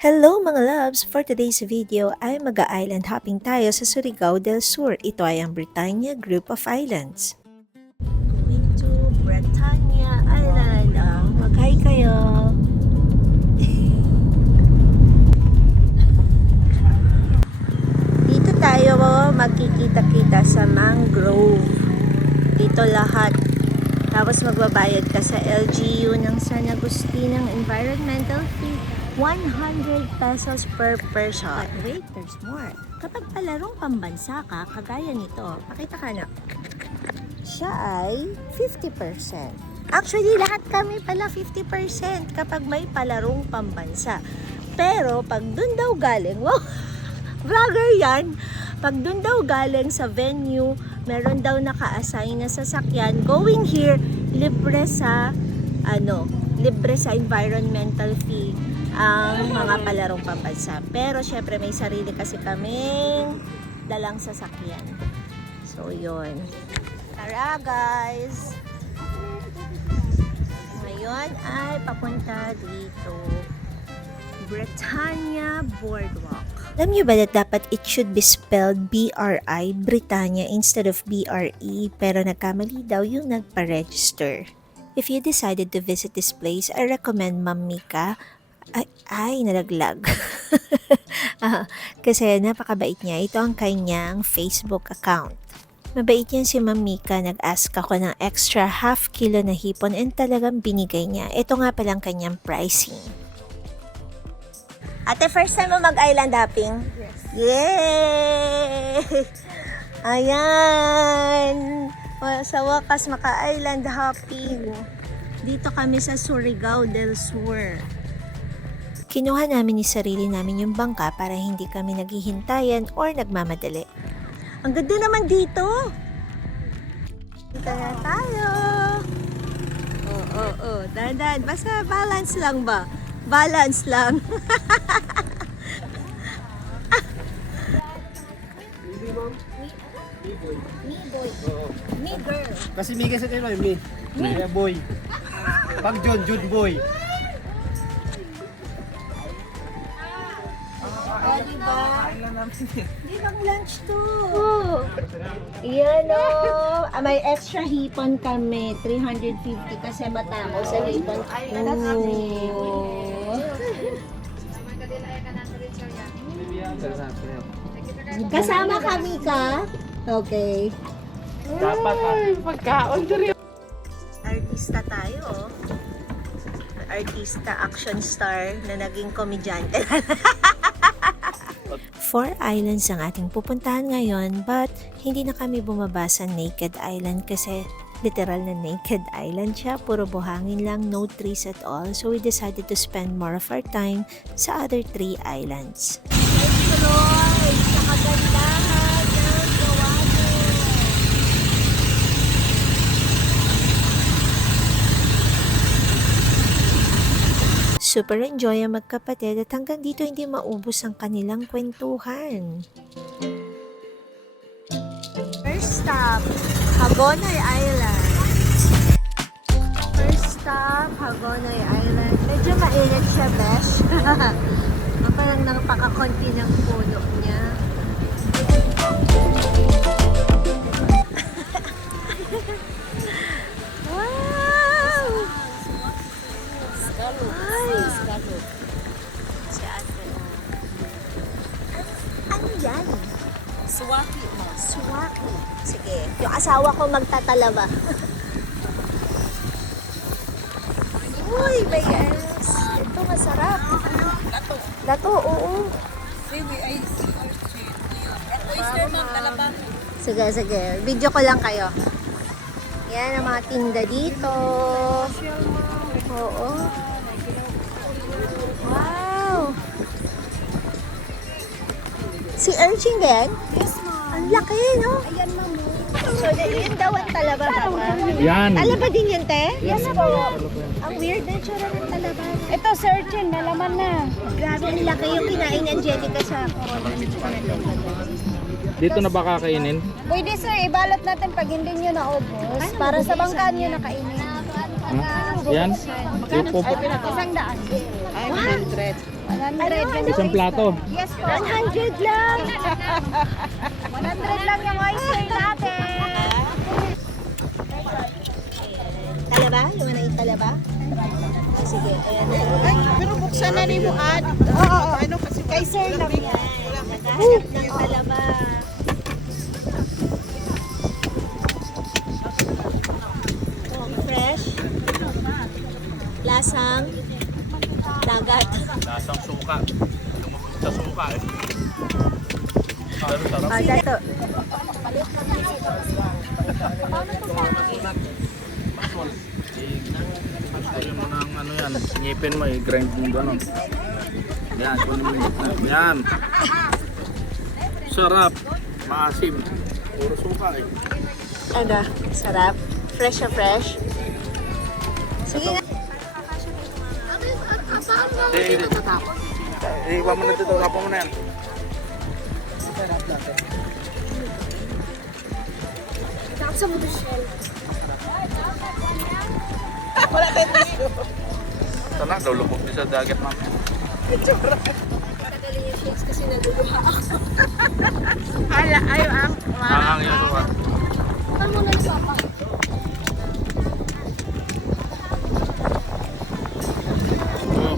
Hello mga loves! For today's video ay mag-island hopping tayo sa Surigao del Sur. Ito ay ang Britannia Group of Islands. Going to Britannia Island. Mag-hi kayo! Dito tayo magkikita-kita sa mangrove. Dito lahat. Tapos magbabayad ka sa LGU ng San Agustin ng environmental fee. 100 pesos per person. But wait, there's more. Kapag palarong pambansa ka, kagaya nito, pakita ka na, siya ay 50%. Actually, lahat kami pala 50% kapag may palarong pambansa. Pero pag dun daw galing, wow, vlogger yan, pag dun daw galing sa venue, meron daw naka-assign na sasakyan, going here, libre sa environmental fee ang mga palarong pambansa. Pero syempre may sarili kasi kaming dalang sasakyan. So yun. Tara guys! Ngayon ay papunta dito. Britannia Boardwalk. Alam niyo ba that dapat it should be spelled B-R-I, Britannia, instead of B-R-E, pero nagkamali daw yung nagpa-register. If you decided to visit this place, I recommend Ma'am Mika. Ay, nalaglag. Kasi napakabait niya. Ito ang kanyang Facebook account. Mabait yan si Ma'am Mika. Nag-ask ako ng extra half kilo na hipon and talagang binigay niya. Ito nga palang kanyang pricing. Ate, first time mo mag-island hopping? Yes. Yay! Ayan! Sa wakas, maka-island hopping. Dito kami sa Surigao del Sur. Kinuha namin ni sarili namin yung bangka para hindi kami naghihintayan or nagmamadali. Ang ganda naman dito! Dito na tayo! Dahan-dahan. Basta balance lang ba? Balance lang. Me girl. Kasi may kasi kayo, me. Me boy. Pag John boy. Diba? Di bang lunch to? Yan o. May extra hipon kami. 350 kasi matamo sa hipon. Kasama kami ka? Okay. Dapat Pagkaon rin. Artista tayo. Artista, action star na naging komedyante. 4 islands ang ating pupuntahan ngayon, but hindi na kami bumaba sa Naked Island kasi literal na naked island siya. Puro buhangin lang, no trees at all. So we decided to spend more of our time sa other 3 islands. Tuloy sa kagandahan ng gawain. Super enjoy ang magkapatid at hanggang dito hindi maubos ang kanilang kwentuhan. First stop, Hagonoy Island. First stop, Hagonoy Island. Medyo mainit siya, besh. Parang napakakonti ng puno niya. Wow! Ay! Si ate. Ano yan? Suwaki mo. Suwaki. Sige, yung asawa ko magtatalaba. Uy, bayas. Ito masarap. Lato. Dato, oo. Baby, ice. Oyster ma'am, talabang. Sige, sige. Video ko lang kayo. Yan ang mga tinda dito. Oo. Wow. Si Urchin din? Yes ma'am. Ang laki, no? Ayan ma'am. So, yun daw ang talaba, papa. Yan. Talaba din yun, te? Yes po. Ang weird na tsura ng talaba. Ito, searchin. Nalaman na. Grabe, ang laki yung kinain ni Angelica sa corona. Dito na ba kakainin? Pwede sir, ibalot natin pag hindi nyo naubos. Para sa bangka nyo nakainin. Yan? Yung po. Isang daan. 100. 100 Isang plato. Yes po. 100 lang. 100 lang yung oyster natin. Talaba? Yung ano yung talaba? Ah, sige, ayan na. Pero buksan na ni mo ad. Oo. Ano kasi Kay sir lang yan. Naghahanap ng talaba. Oh, fresh. Lasang dagat. Lasang suka. Lumubog sa suka eh. Pero sarap. Oh, dato. Kunin mo ng ano yan. Ngipin mo, i-grind mo gano'n. Yan, kunin mo yung yan. Sarap. Maasim. Puro suka eh. Ano? Sarap. Fresh na fresh. Sige nga. Iwan mo na dito. Kapa mo na yan. Ito na, daw lubog din sa dagat ma'am. Tagalin yung shakes kasi naguluha ako. Ang yung suka. Oh,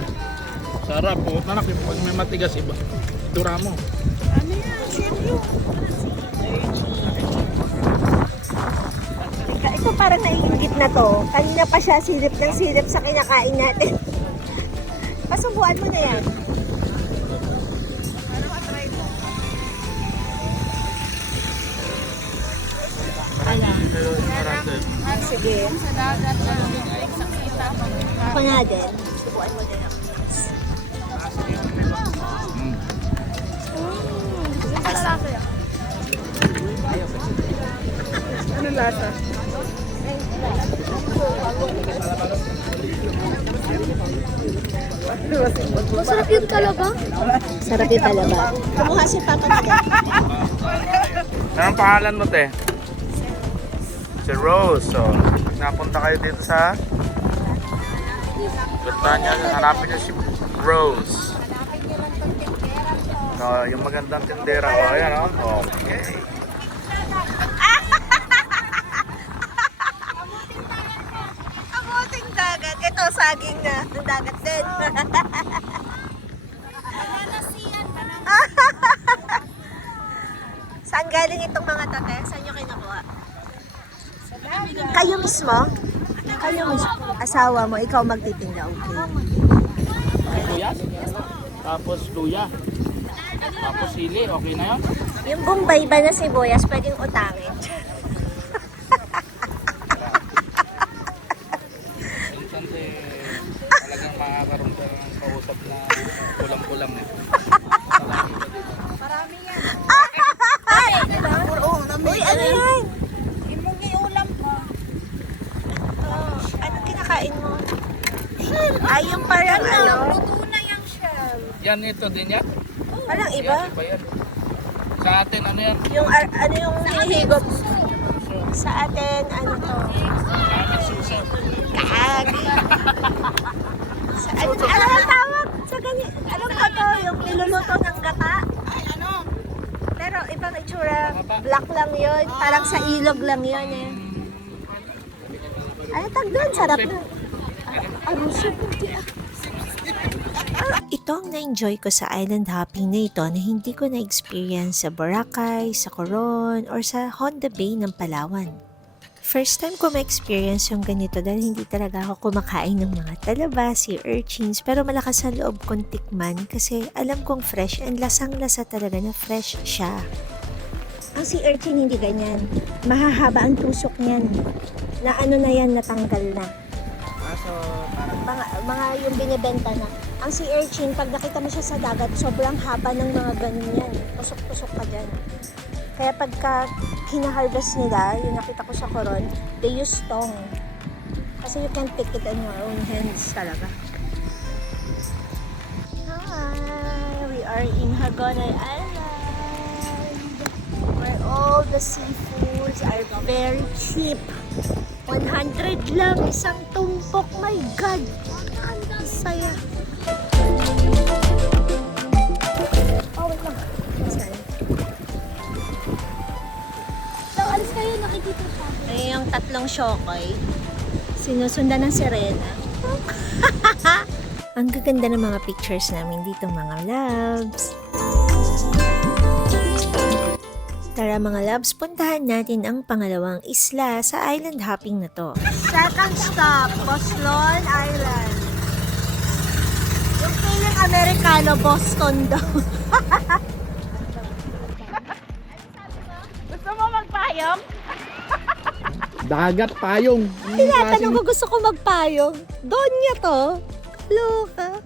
sarap po. Nanak, pag may matigas iba. Dura mo. Ito parang naiingit na to. Kanina pa siya silip ng silip sa kinakain natin. Pasubuan mo na yan. Sige. Ako nga din. Subuan mo din ako. ano lasa? Masarap yun talaga. Sarap yung talaba. Kumuha si Papa na din. Anong pangalan mo, te? Si Rose. So, napunta kayo dito sa puntahan niya, hanapin niyo si Rose. So, yung magandang tindera. O, ayan o. Okay. Kamuting dagat. Ito, saging na. Ng dagat din. Saan galing itong mga tate? Saan nyo kayo nakuha? Kayo mismo? Kayo mismo? Asawa mo, ikaw magtitinda, okay? Sibuyas. Tapos luya. Tapos sili. Okay na yun? Yung Bombay ba na sibuyas, pwedeng utangin. Minsan talagang makakaroon ka ng kausap na kulang-kulang eh. Uy, ano yan? Imong giulam ko. Oh, ano kinakain mo? Ay, yung parang ano? Luto na yung shell. Yan ito din yan. Parang iba? Yan, iba yan. Sa atin ano yan? Yung ano yung hinihigop? Sa atin, ano to? Kaag. Sa ano ang tawag? Sa ganyan. Alam ko to, yung niluluto ng gata. Ay ano? Pero ibang itsura. Black lang yun. Parang sa ilog lang yun eh. Ano tag doon? Sarap na. Arusip. Ito ang na-enjoy ko sa island hopping na ito na hindi ko na-experience sa Boracay, sa Coron, or sa Honda Bay ng Palawan. First time ko ma-experience yung ganito dahil hindi talaga ako kumakain ng mga talaba, sea urchins, pero malakas sa loob kong tikman kasi alam kong fresh and lasang-lasa talaga na fresh siya. Ang sea urchin hindi ganyan. Mahahaba ang tusok niyan. Na ano na yan, natanggal na. Mga yung binibenta na. Ang sea urchin, pag nakita mo siya sa dagat, sobrang haba ng mga ganun yan. Tusok-tusok pa dyan. Kaya pagka hinaharvest nila, yung nakita ko sa Coron, they use tong. Kasi you can pick it in your own hands talaga. Hi! We are in Hagonay Island, where all the seafoods are very cheap. 100 lang, isang tumpok. My God! Ang saya! Shokoy. Sinusundan ng sirena. Ang gaganda ng mga pictures namin dito mga loves. Tara mga loves, puntahan natin ang pangalawang isla sa island hopping na to. Second stop, Boston Island. Yung feeling Amerikano, Boston daw. Gusto mo magpayong? Dagat payong. Tinatanong ko gusto ko magpayong. Doon niya to. Loka.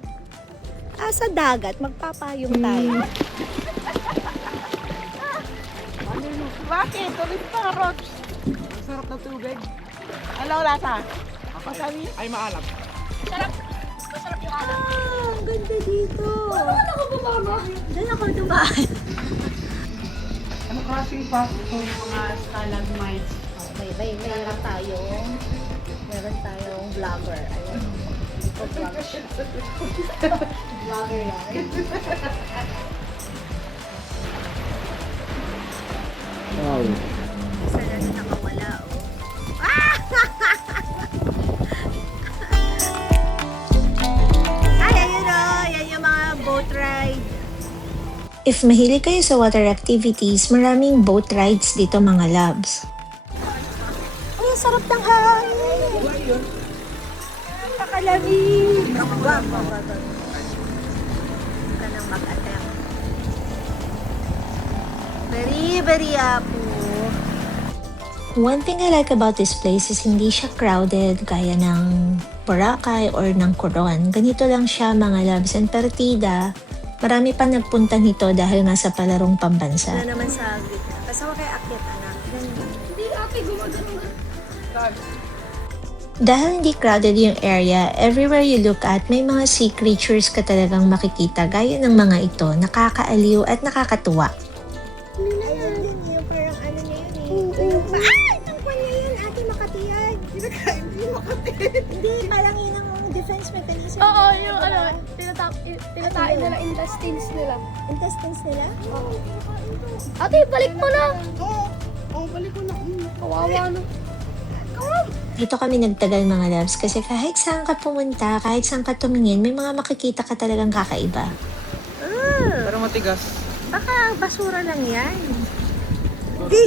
Sa dagat, magpapayong tayo. Bakit? Turista ka, Rox. Ang sarap ng tubig. Ano lasa? Masabi? Ay, maalat. Masarap yung alam. Ang ganda dito. Doon ako dumaan. Ano klaseng pa? Ito yung mga stalagmites. Meron tayong vlogger. Ayun. Ito vlogger yan. Wow. Isa na nakawala, oh. Ay, ayun, oh. Yan yung mga boat ride. If mahilig kayo sa water activities, maraming boat rides dito mga loves. Ay, ang sarap ng hangin. Nakalamig. Huwag ka nang mag-attempt. Very apo. One thing I like about this place is hindi siya crowded gaya ng Boracay or ng Coron. Ganito lang siya mga loves and partida. Marami pa nagpunta nito dahil nga sa palarong pambansa. Ano naman sa gitna? Kasama kay Akyat, anak. Hindi, ate, gumagano. Dahil hindi crowded yung area, everywhere you look at, may mga sea creatures ka talagang makikita gaya ng mga ito, nakakaaliw at nakakatuwa. Ayun din yung parang ano niya yun eh. Yung tangkwan niya yun, ate Makati yan. Hindi Makati. Hindi, parang yun ang defense mechanism. Oo, yung ano, tinatain nila intestines nila. Intestines nila? Ate, balik mo na! Oo, balik ko na. Kawawa na. Dito kami nagtagal mga loves kasi kahit saan ka pumunta, kahit saan ka tumingin, may mga makikita ka talagang kakaiba. Pero matigas. Baka basura lang yan. Hindi.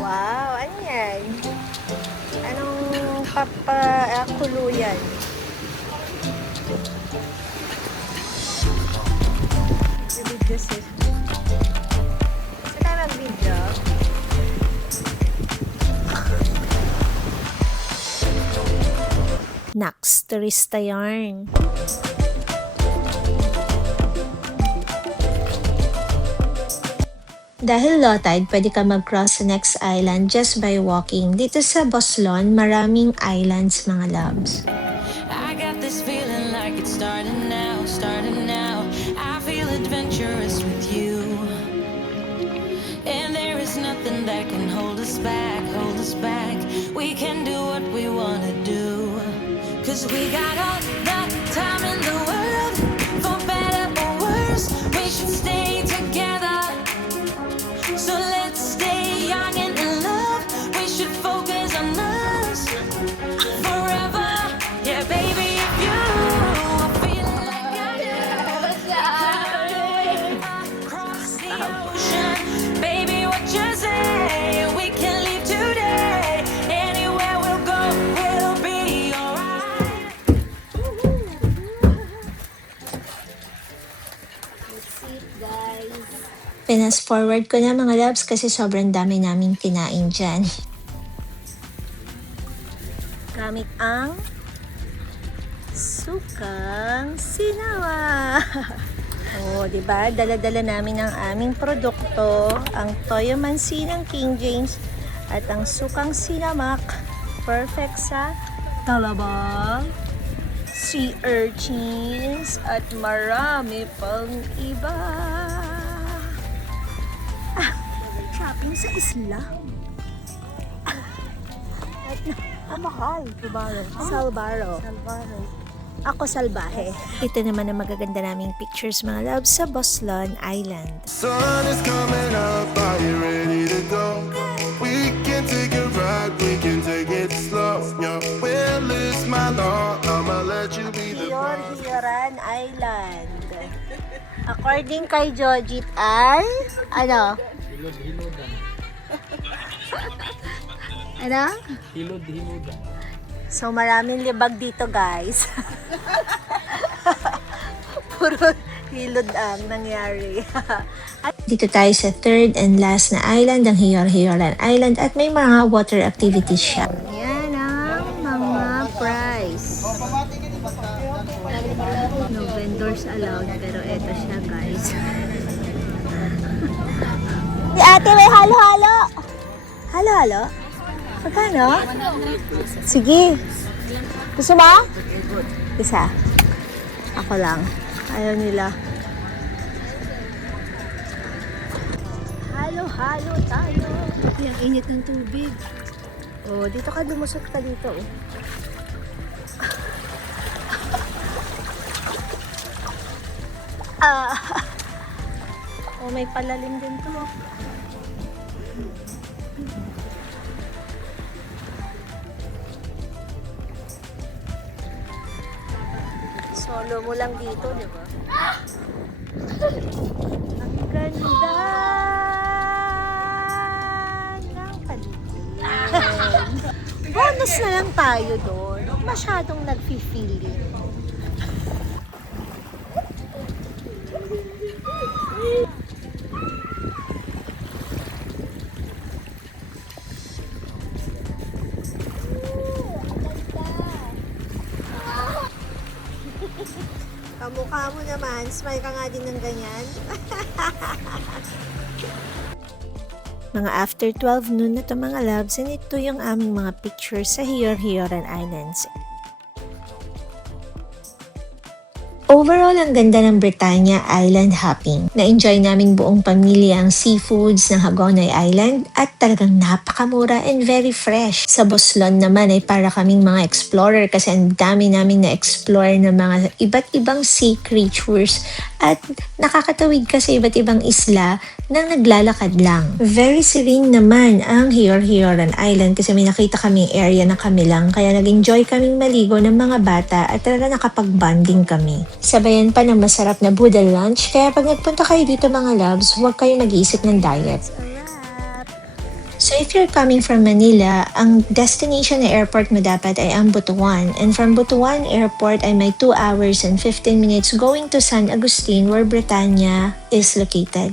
Wow, ano yan? Anong papakulo yan? Video sis. Saan tayo mag-video? Nax, turista yarn. Dahil low tide, pwede ka mag-cross sa next island just by walking. Dito sa Boslon, maraming islands mga loves. I got this feeling like it's starting now, starting now. I feel adventurous with you. And there is nothing that can hold us back, hold us back. We can do what we wanna do. 'Cause we got all the time in the world, for better or worse. We should stay together. So let's stay young and in love. We should focus on us forever. Yeah, baby, if you feel like I do, across the ocean, baby, what you say? We can leave today. Anywhere we'll go, we'll be alright. Pinas forward ko na mga loves kasi sobrang dami naming kinain dyan. Gamit ang sukang sinawa. Oh, di ba? Dala-dala namin ang aming produkto, ang Toyo Mansi ng King James at ang sukang sinamak. Perfect sa talabang, sea urchins at marami pang iba. Shopping sa isla. At ang mahal. Salbaro. Ako salbahe. Ito naman ang magaganda naming pictures mga loves sa Boslan Island. Sun is coming up, are you ready to go? We can take a ride, we can take it slow. Your will is my law, I'ma let you be the boss. Hiyoran Island. According kay Jojit ay, ano? Hilod-hilodan. Ano? Hilod-hilodan. So maraming libag dito guys. Puro hilod ang nangyari. Dito tayo sa third and last na island, ang Hiyor-Hiyoran Island, at may mga water activities siya. Yan ang mga price. No vendors allowed, pero eto siya guys. Si ate may halo-halo. Halo-halo? Magkano? Sige. Gusto mo? Isa. Ako lang. Ayaw nila. Halo-halo tayo. Ang init ng tubig. Oh, dito ka, lumusot ka dito. Oh. Oh, may palalim din to. Solo mo lang dito, di ba? Ang ganda ng paligid. Bonus na lang tayo doon. Masyadong nag-feeling. Kamukha mo naman, smile ka nga din ng ganyan. Mga after 12 noon na to mga loves, and ito yung aming mga pictures sa Hiyor-Hiyoran Islands. Overall, ang ganda ng Britannia Island hopping. Na-enjoy naming buong pamilya ang seafoods ng Hagonoy Island at talagang napakamura and very fresh. Sa Boslan naman ay para kaming mga explorer kasi ang dami namin na-explore ng mga iba't ibang sea creatures at nakakatawid ka sa iba't ibang isla nang naglalakad lang. Very serene naman ang Hiyor-Hiyoran Island kasi may nakita kaming area na kami lang kaya nag-enjoy kaming maligo ng mga bata at talaga nakapag-bonding kami. Sabayan pa ng masarap na Buddha lunch kaya pag nagpunta kayo dito mga loves, huwag kayo mag-iisip ng diet. So if you're coming from Manila, ang destination na airport mo dapat ay ang Butuan. And from Butuan Airport ay may 2 hours and 15 minutes going to San Agustin where Britannia is located.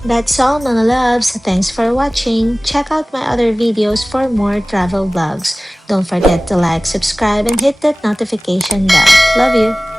That's all mga loves. Thanks for watching. Check out my other videos for more travel vlogs. Don't forget to like, subscribe, and hit that notification bell. Love you!